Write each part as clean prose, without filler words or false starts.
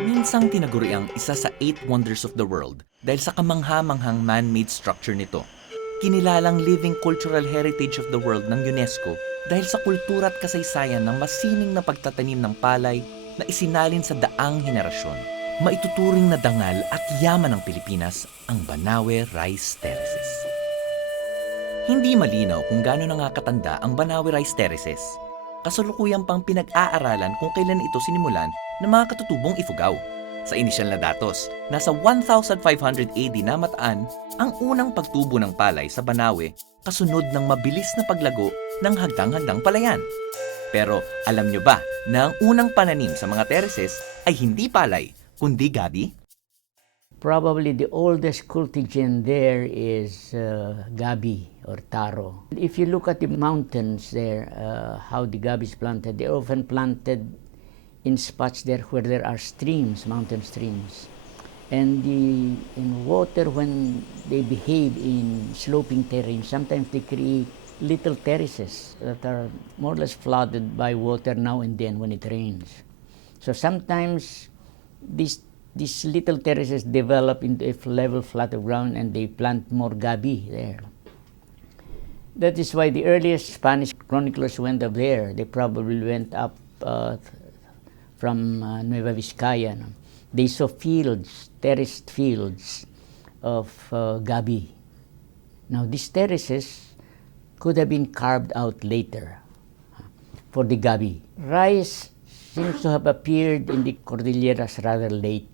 Minsang tinaguri ang isa sa 8 wonders of the world dahil sa kamangha-manghang man-made structure nito. Kinilalang living cultural heritage of the world ng UNESCO dahil sa kultura at kasaysayan ng masining na pagtatanim ng palay na isinalin sa daang henerasyon. Maituturing na dangal at yaman ng Pilipinas ang Banawe Rice Terraces. Hindi malinaw kung gaano na nga katanda ang Banawe Rice Terraces. Kasalukuyan pang pinag-aaralan kung kailan ito sinimulan ng mga katutubong Ifugao. Sa inisyal na datos, nasa 1500 AD na mataan ang unang pagtubo ng palay sa Banawe kasunod ng mabilis na paglago ng hagdang-hagdang palayan. Pero alam nyo ba na ang unang pananim sa mga terraces ay hindi palay, kundi gabi? Probably the oldest cultigen there is gabi or taro. If you look at the mountains there, how the gabi is planted, they're often planted in spots there where there are streams, mountain streams. And in water, when they behave in sloping terrain, sometimes they create little terraces that are more or less flooded by water now and then when it rains. So sometimes these little terraces develop into a level flat of ground and they plant more gabi there. That is why the earliest Spanish chroniclers went up there. They probably went up from Nueva Vizcaya. No? They saw fields, terraced fields of gabi. Now these terraces could have been carved out later for the gabi. Rice seems to have appeared in the Cordilleras rather late.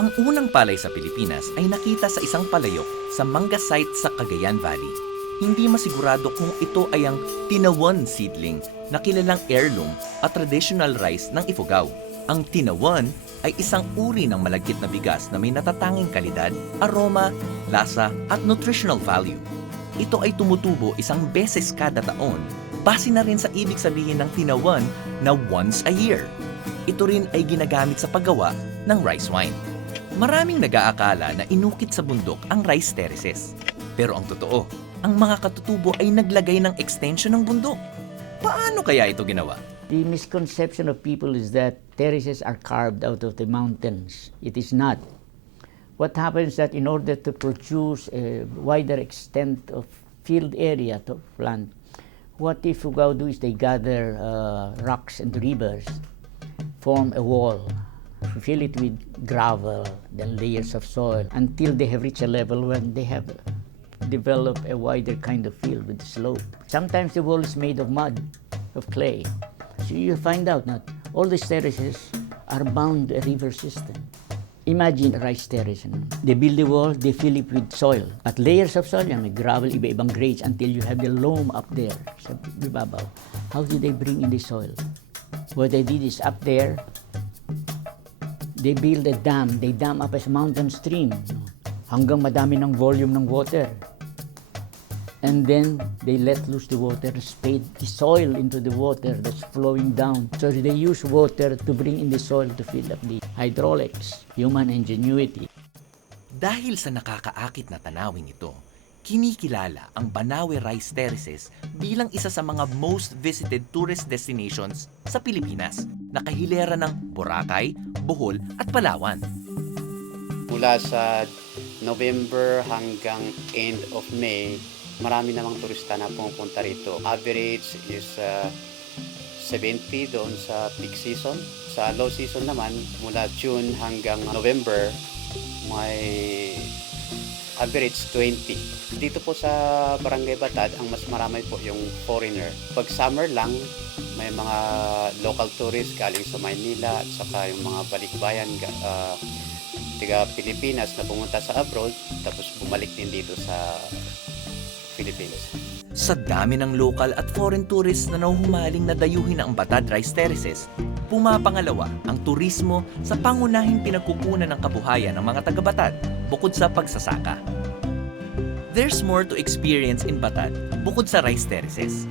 Ang unang palay sa Pilipinas ay nakita sa isang palayok sa Manga site sa Cagayan Valley. Hindi masigurado kung ito ay ang tinawan seedling na kilalang heirloom at traditional rice ng Ifugao. Ang tinawan ay isang uri ng malagkit na bigas na may natatanging kalidad, aroma, lasa at nutritional value. Ito ay tumutubo isang beses kada taon, base na rin sa ibig sabihin ng tinawan na once a year. Ito rin ay ginagamit sa paggawa ng rice wine. Maraming nag-aakala na inukit sa bundok ang rice terraces. Pero ang totoo, ang mga katutubo ay naglagay ng extension ng bundok. Paano kaya ito ginawa? The misconception of people is that terraces are carved out of the mountains. It is not. What happens is that in order to produce a wider extent of field area to plant, what the Ifugao do is they gather rocks and rivers, form a wall, fill it with gravel, then layers of soil, until they have reached a level when they have developed a wider kind of field with slope. Sometimes the wall is made of mud, of clay. So you find out that all these terraces are bound to a river system. Imagine a rice terrace. They build the wall, they fill it with soil. At layers of soil, may gravel, iba-ibang grades until you have the loam up there sa ibabaw. How do they bring in the soil? What they did is up there, they build a dam. They dam up as mountain stream hanggang madami ng volume ng water. And then they let loose the water, spade the soil into the water that's flowing down. So they use water to bring in the soil to fill up the hydraulics, human ingenuity. Dahil sa nakakaakit na tanawin ito, kinikilala ang Banawe Rice Terraces bilang isa sa mga most visited tourist destinations sa Pilipinas, na kahilera ng Boracay, Bohol at Palawan. Mula sa November hanggang end of May, marami namang turista na pumupunta rito. Average is 70 doon sa peak season. Sa low season naman, mula June hanggang November, may average 20. Dito po sa Barangay Batad, ang mas marami po yung foreigner. Pag summer lang, may mga local tourists galing sa Maynila at saka yung mga balikbayan tiga Pilipinas na pumunta sa abroad tapos bumalik din dito sa Philippines. Sa dami ng local at foreign tourists na nahuhumaling na dayuhin ang Batad Rice Terraces, pumapangalawa ang turismo sa pangunahing pinagkukunan ng kabuhayan ng mga taga-Batad bukod sa pagsasaka. There's more to experience in Batad bukod sa rice terraces.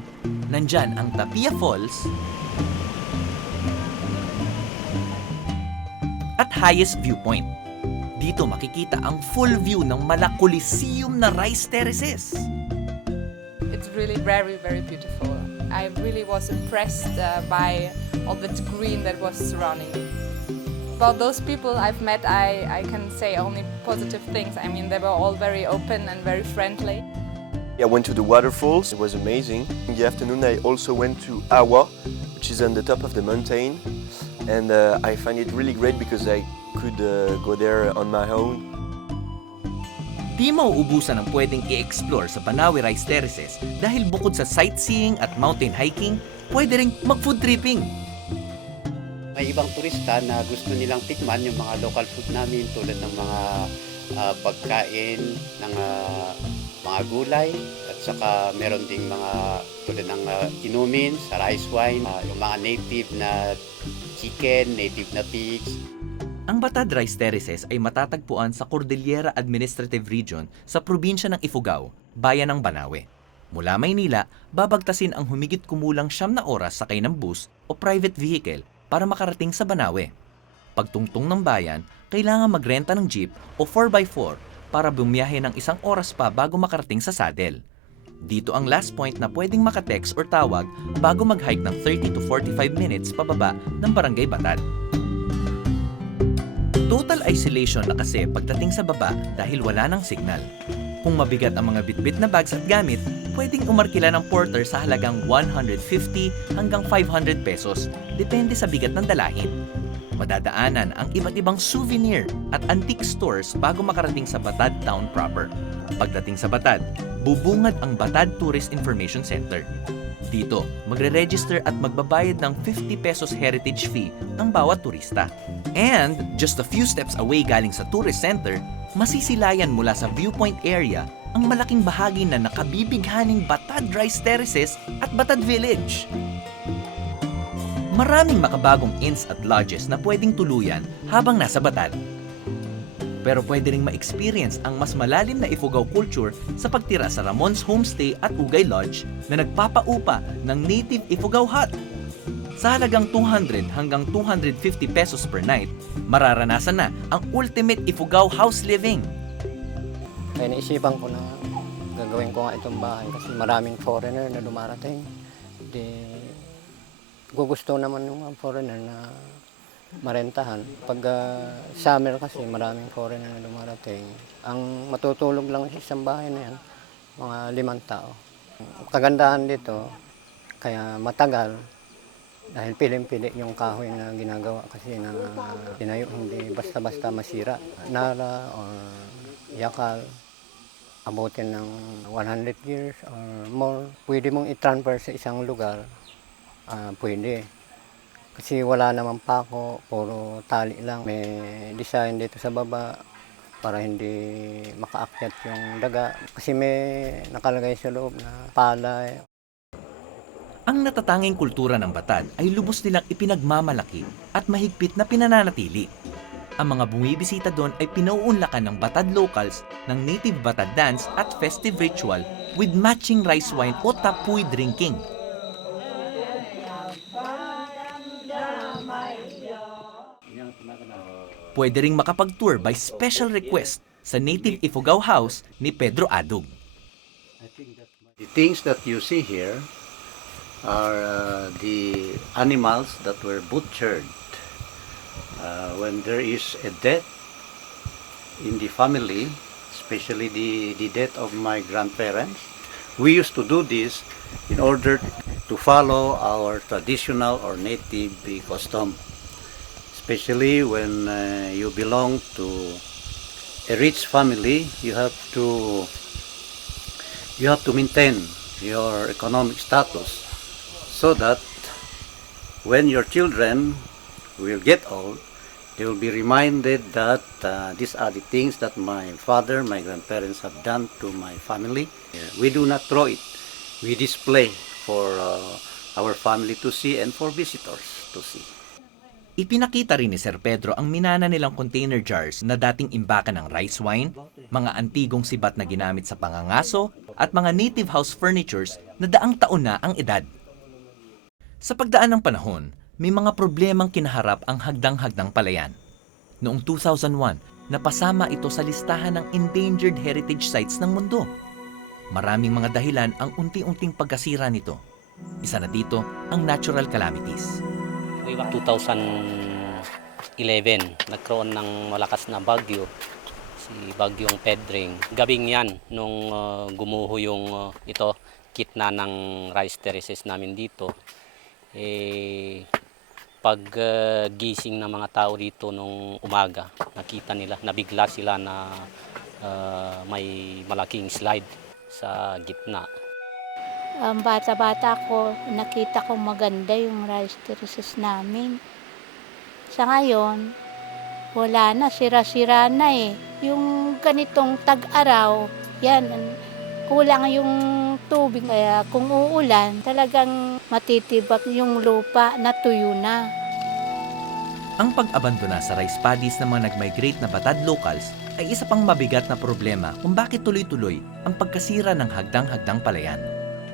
Nandyan ang Tapia Falls at highest viewpoint. Dito makikita ang full view ng Mala Coliseum na rice terraces. It's really very, very beautiful. I really was impressed by all the green that was surrounding me. About those people I've met, I can say only positive things. I mean, they were all very open and very friendly. I went to the waterfalls, it was amazing. In the afternoon I also went to Awa, which is on the top of the mountain. And I find it really great because I could go there on my own. Di mauubusan ang pwedeng i-explore sa Banawe Rice Terraces dahil bukod sa sightseeing at mountain hiking, pwede ring mag-food tripping. May ibang turista na gusto nilang tikman yung mga local food namin tulad ng mga pagkain ng mga gulay at saka meron ding mga tulad ng inumin sa rice wine, yung mga native na chicken, native na pigs. Ang Batad Rice Terraces ay matatagpuan sa Cordillera Administrative Region sa probinsya ng Ifugao, bayan ng Banawe. Mula Maynila, babagtasin ang humigit kumulang 9 na oras sakay ng bus o private vehicle para makarating sa Banawe. Pagtungtong ng bayan, kailangan magrenta ng jeep o 4x4 para bumiyahe ng 1 oras pa bago makarating sa saddle. Dito ang last point na pwedeng makatext or tawag bago mag-hike ng 30 to 45 minutes pababa ng Barangay Batad. Total isolation na kasi pagdating sa baba dahil wala ng signal. Kung mabigat ang mga bitbit na bags at gamit, pwedeng umarkila ng porter sa halagang 150 hanggang 500 pesos, depende sa bigat ng dalahin. Madadaanan ang iba't ibang souvenir at antique stores bago makarating sa Batad Town proper. Pagdating sa Batad, bubungad ang Batad Tourist Information Center. Dito, magre-register at magbabayad ng 50 pesos heritage fee ang bawat turista. And, just a few steps away galing sa tourist center, masisilayan mula sa viewpoint area ang malaking bahagi na nakabibighaning Batad Rice Terraces at Batad Village. Maraming makabagong inns at lodges na pwedeng tuluyan habang nasa Batad. Pero pwede ring ma-experience ang mas malalim na Ifugao culture sa pagtira sa Ramon's Homestay at Ugay Lodge na nagpapaupa ng native Ifugao hut. Sa halagang 200 hanggang 250 pesos per night, mararanasan na ang ultimate Ifugao house living. Kaya naisipan ko na gagawin ko nga itong bahay kasi maraming foreigner na dumarating. Gugusto naman ng mga foreigner na marentahan. Pag summer kasi maraming foreigner na dumarating. Ang matutulog lang sa isang bahay na yan, mga 5 tao. Kagandahan dito, kaya matagal, dahil piling-pili yung kahoy na ginagawa kasi na tinayo, hindi basta-basta masira. Nara or yakal, abutin ng 100 years or more. Pwede mong i-transfer sa isang lugar, pwede. Kasi wala naman pako, puro tali lang. May design dito sa baba para hindi makaakyat yung daga. Kasi may nakalagay sa loob na palay. Ang natatanging kultura ng Batad ay lubos nilang ipinagmamalaki at mahigpit na pinananatili. Ang mga bumibisita doon ay pinauunlakan ng Batad locals ng native Batad dance at festive ritual with matching rice wine o tapuy drinking. Pwede ring makapag-tour by special request sa native Ifugao house ni Pedro Adug. The things that you see here are the animals that were butchered when there is a death in the family, especially the death of my grandparents. We used to do this in order to follow our traditional or native custom. Especially when you belong to a rich family, you have to maintain your economic status so that when your children will get old, they will be reminded that these are the things that my father, my grandparents have done to my family. We do not throw it. We display for our family to see and for visitors to see. Ipinakita rin ni Sir Pedro ang minana nilang container jars na dating imbakan ng rice wine, mga antigong sibat na ginamit sa pangangaso, at mga native house furnitures na daang taon na ang edad. Sa pagdaan ng panahon, may mga problemang kinaharap ang Hagdang-Hagdang Palayan. Noong 2001, napasama ito sa listahan ng Endangered Heritage Sites ng mundo. Maraming mga dahilan ang unti-unting pagkasira nito. Isa na dito ang natural calamities. Way back 2011, nagkaroon ng malakas na bagyo, si Bagyong Pedring. Gabing yan, nung gumuho yung ito, kitna ng rice terraces namin dito. Pag gising ng mga tao dito nung umaga, nakita nila, nabigla sila na may malaking slide sa gitna. Bata-bata ko, nakita ko maganda yung rice terraces namin. Sa ngayon, wala na, sira-sira na eh. Yung ganitong tag-araw, yan, kulang yung tubig. Kaya kung uulan, talagang matitibak yung lupa na tuyo na. Ang pag-abandona sa rice paddies ng mga nag-migrate na Batad locals ay isa pang mabigat na problema kung bakit tuloy-tuloy ang pagkasira ng Hagdang-Hagdang Palayan.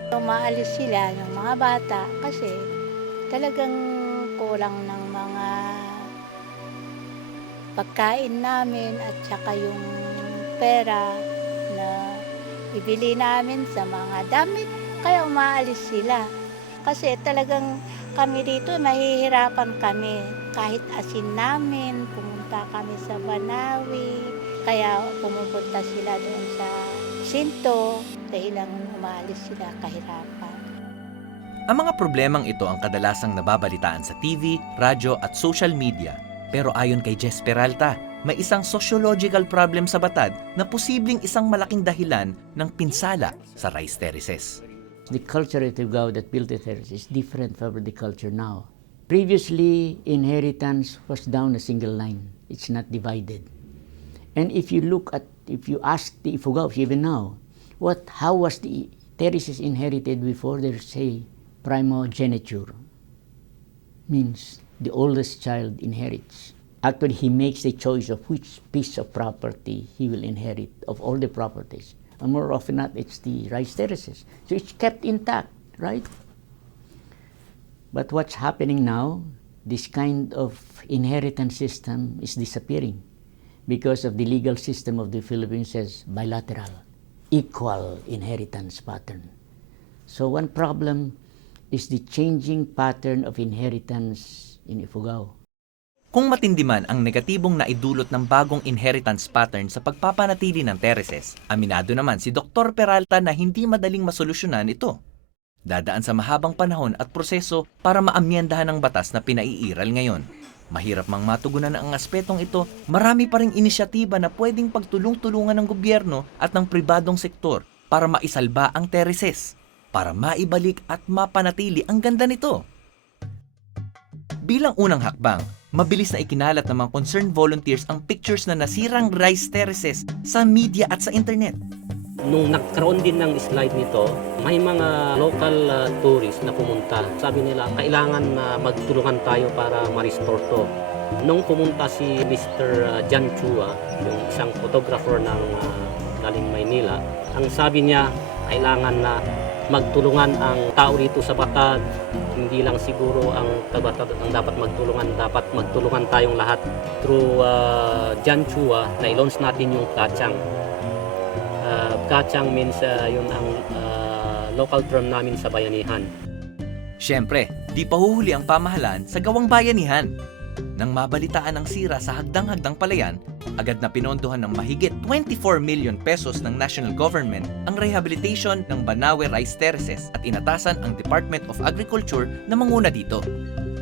Umaalis sila ng mga bata kasi talagang kulang ng mga pagkain namin at saka yung pera na ibili namin sa mga damit. Kaya umaalis sila. Kasi talagang kami dito, mahihirapan kami. Kahit asin namin, pumunta kami sa Banawi. Kaya pumupunta sila doon sa Sinto. Dahilang umaalis sila kahirapan. Ang mga problemang ito ang kadalasang nababalitaan sa TV, radyo at social media. Pero ayon kay Jess Peralta, may isang sociological problem sa Batad na posibleng isang malaking dahilan ng pinsala sa rice terraces. The culture of Ifugao that built the terrace is different from the culture now. Previously, inheritance was down a single line. It's not divided. And if you ask the Ifugaos even now, how was the terraces inherited before their, say, primogeniture? Means the oldest child inherits. Actually, he makes the choice of which piece of property he will inherit of all the properties. And more often not, it's the rice terraces. So it's kept intact, right? But what's happening now, this kind of inheritance system is disappearing because of the legal system of the Philippines says bilateral, equal inheritance pattern. So one problem is the changing pattern of inheritance in Ifugao. Kung matindi man ang negatibong naidulot ng bagong inheritance pattern sa pagpapanatili ng terraces, aminado naman si Dr. Peralta na hindi madaling masolusyonan ito. Dadaan sa mahabang panahon at proseso para maamyendahan ang batas na pinaiiral ngayon. Mahirap mang matugunan ang aspetong ito, marami pa ring inisyatiba na pwedeng pagtulong-tulungan ng gobyerno at ng pribadong sektor para maisalba ang terraces, para maibalik at mapanatili ang ganda nito. Bilang unang hakbang, mabilis na ikinalat ng mga concerned volunteers ang pictures na nasirang rice terraces sa media at sa internet. Nung nagkaroon din ng slide nito, may mga local tourists na pumunta. Sabi nila, kailangan na magtulungan tayo para ma-restore to. Nung pumunta si Mr. Jan Chua, yung isang photographer ng galing Maynila, ang sabi niya, kailangan na magtulungan ang tao dito sa Batad. Hindi lang siguro ang taga-Batad ang dapat magtulungan tayong lahat. Through Jan Chua, na-launch natin yung Kachang. Kachang means yun ang local term namin sa bayanihan. Siyempre, di pahuhuli ang pamahalaan sa gawang bayanihan. Nang mabalitaan ang sira sa Hagdang-Hagdang Palayan, agad na pinondohan ng mahigit 24 million pesos ng national government ang rehabilitation ng Banawe Rice Terraces at inatasan ang Department of Agriculture na manguna dito.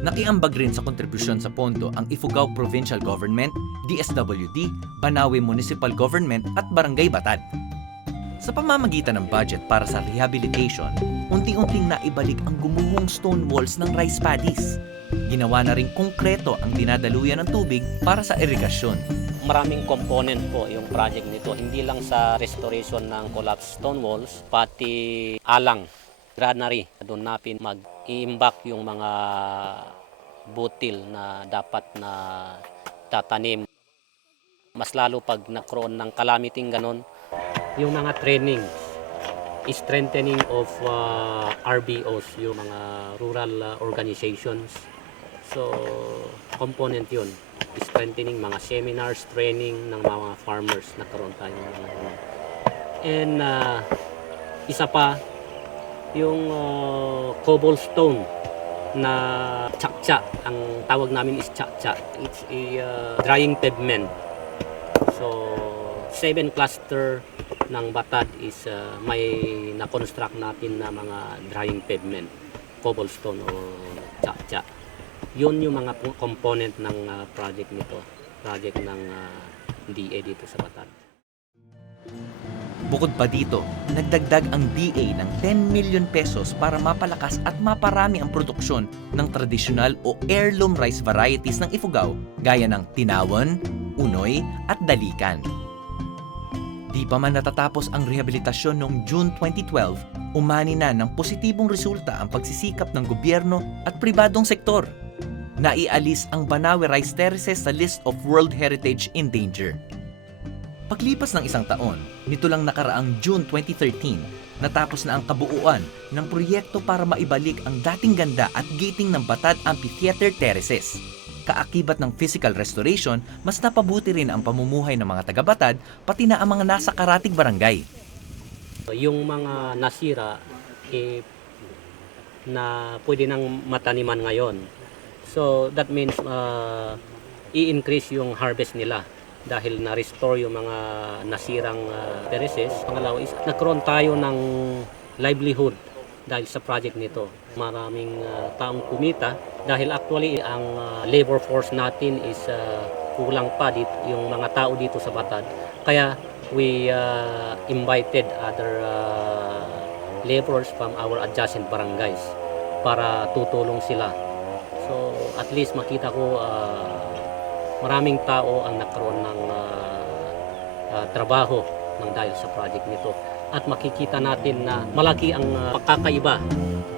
Nakiambag rin sa kontribusyon sa pondo ang Ifugao Provincial Government, DSWD, Banawe Municipal Government at Barangay Batad. Sa pamamagitan ng budget para sa rehabilitation, unti-unting naibalik ang gumuhong stone walls ng rice paddies. Ginawa na rin konkreto ang dinadaluyan ng tubig para sa irigasyon. Maraming component po yung project nito. Hindi lang sa restoration ng collapsed stone walls, pati alang, granary. Doon natin mag-iimbak yung mga butil na dapat na tatanim. Mas lalo pag nakroon ng calamiting ganon, yung mga training, strengthening of RBOs, yung mga rural organizations. So, component yun. Strengthening mga seminars, training ng mga farmers, nagkaroon tayo ng mga ganon. And isa pa, yung cobblestone na tsak-tsak. Ang tawag namin is tsak-tsak. It's a drying pavement. So, 7 cluster ng Batad is may na-construct natin na mga drying pavement, cobblestone o tsak-tsak. Yun yung mga component ng project nito, project ng DA dito sa Batad. Bukod pa dito, nagdagdag ang DA ng 10 million pesos para mapalakas at maparami ang produksyon ng tradisyonal o heirloom rice varieties ng Ifugao gaya ng Tinawan, Unoy at Dalikan. Di pa man natatapos ang rehabilitasyon noong June 2012, umani na ng positibong resulta ang pagsisikap ng gobyerno at pribadong sektor. Naialis ang Banawe Rice Terraces sa list of World Heritage in Danger. Paglipas ng isang taon, nito lang nakaraang June 2013, natapos na ang kabuuan ng proyekto para maibalik ang dating ganda at gating ng Batad Amphitheater Terraces. Kaakibat ng physical restoration, mas napabuti rin ang pamumuhay ng mga taga-Batad, pati na ang mga nasa karatig barangay. Yung mga nasira, na pwede nang mataniman ngayon. So that means i-increase yung harvest nila dahil na-restore yung mga nasirang terraces. Pangalawa is nagkaroon tayo ng livelihood dahil sa project nito. Maraming taong kumita dahil actually ang labor force natin is kulang pa dito, yung mga tao dito sa Batad. Kaya we invited other laborers from our adjacent barangays para tutulong sila. So at least makita ko maraming tao ang nagkaroon ng trabaho ng dahil sa project nito. At makikita natin na malaki ang pagkakaiba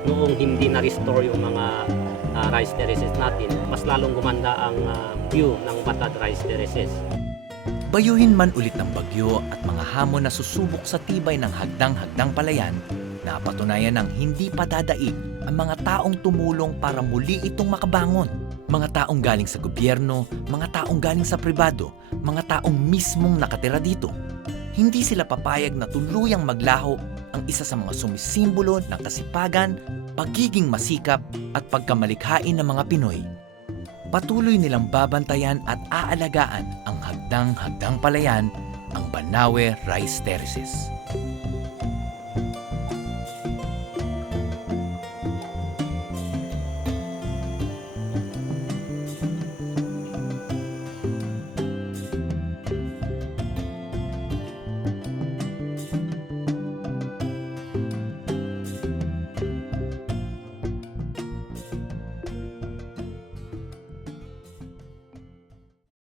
noong hindi na-restore yung mga rice terraces natin. Mas lalong gumanda ang view ng Batad Rice Terraces. Bayuhin man ulit ng bagyo at mga hamon na susubok sa tibay ng hagdang-hagdang palayan, napatunayan ng hindi padadaig ang mga taong tumulong para muli itong makabangon. Mga taong galing sa gobyerno, mga taong galing sa pribado, mga taong mismong nakatira dito. Hindi sila papayag na tuluyang maglaho ang isa sa mga sumisimbolo ng kasipagan, pagiging masikap at pagkamalikhain ng mga Pinoy. Patuloy nilang babantayan at aalagaan ang hagdang-hagdang palayan, ang Banawe Rice Terraces.